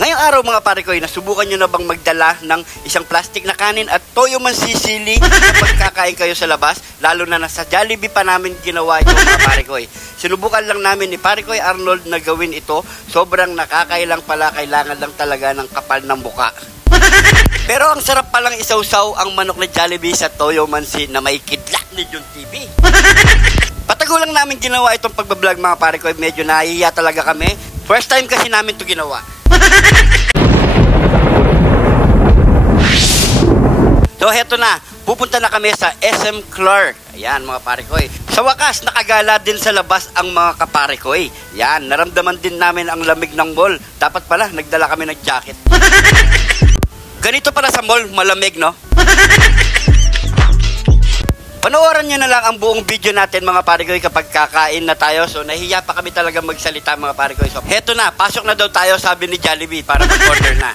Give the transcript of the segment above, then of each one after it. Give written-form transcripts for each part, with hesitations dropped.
Ngayong araw mga pare ko, nasubukan nyo na bang magdala ng isang plastic na kanin at toyo man sisili kapag kakain kayo sa labas? Lalo na nasa Jollibee pa namin ginawa ito mga pare ko. Sinubukan lang namin ni pare ko Arnold na gawin ito. Sobrang nakakailang pala, kailangan lang talaga ng kapal ng buka. Pero ang sarap palang isawsaw ang manok na Jollibee sa toyo mansi na may kidlat ni John TV. Patago lang namin ginawa itong pagbablog mga pare ko. Medyo nahihiya talaga kami. First time kasi namin ito ginawa. So heto na, pupunta na kami sa SM Clark. Ayan mga pare ko. Sa wakas, nakagala din sa labas ang mga kapare ko. Yan, naramdaman din namin ang lamig ng mall. Dapat pala, nagdala kami ng jacket. Ganito pala sa mall, malamig no? Panoorin nyo na lang ang buong video natin mga pare ko kapag kakain na tayo. So nahiya pa kami talaga magsalita mga pare ko. So heto na, pasok na daw tayo sabi ni Jollibee para mag-order na.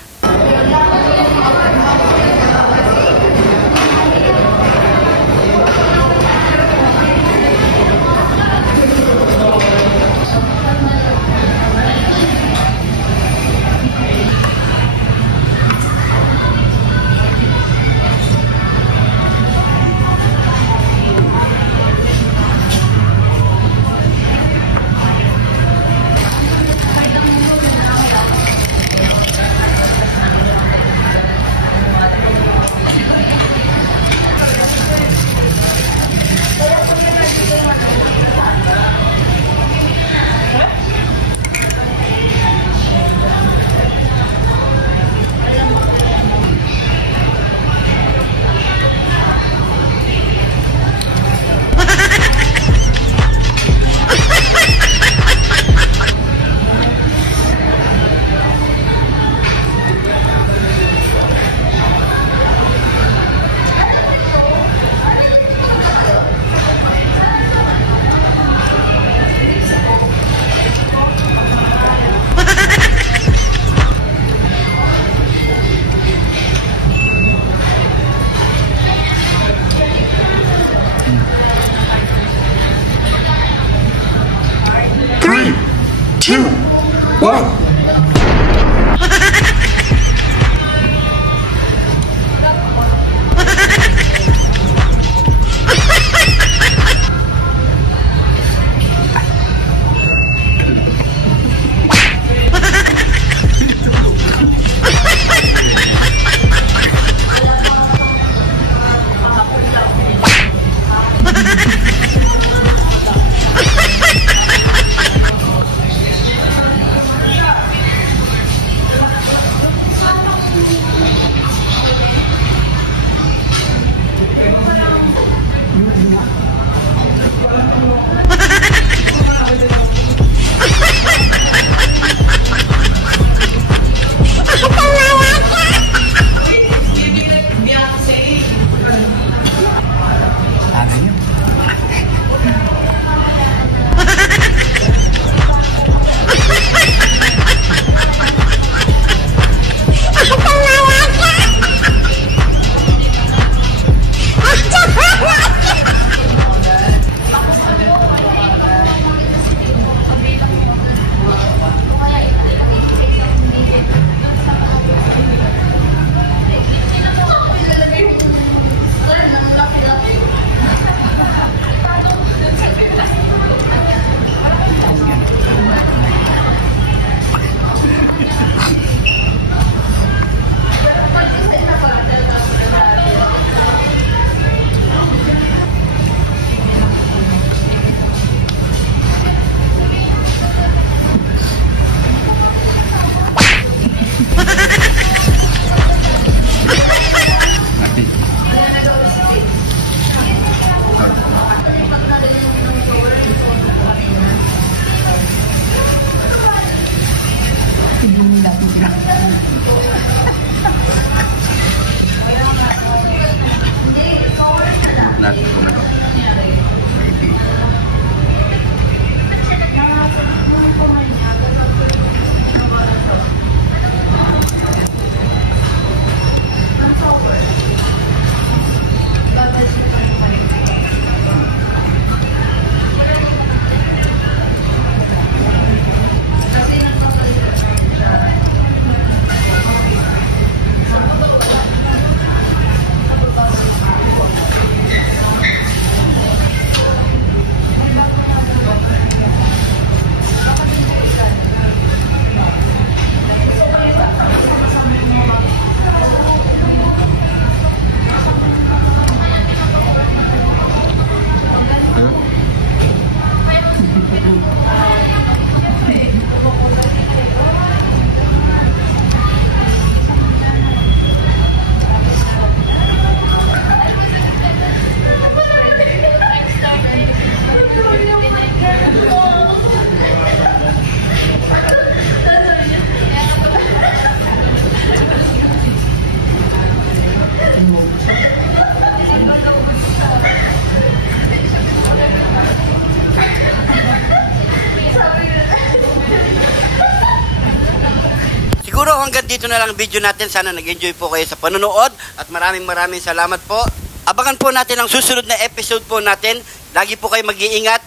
hanggang dito na lang ang video natin. Sana nag-enjoy po kayo sa panonood at maraming salamat po. Abangan po natin ang susunod na episode po natin. Lagi po kayo mag-iingat.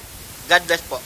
God bless po.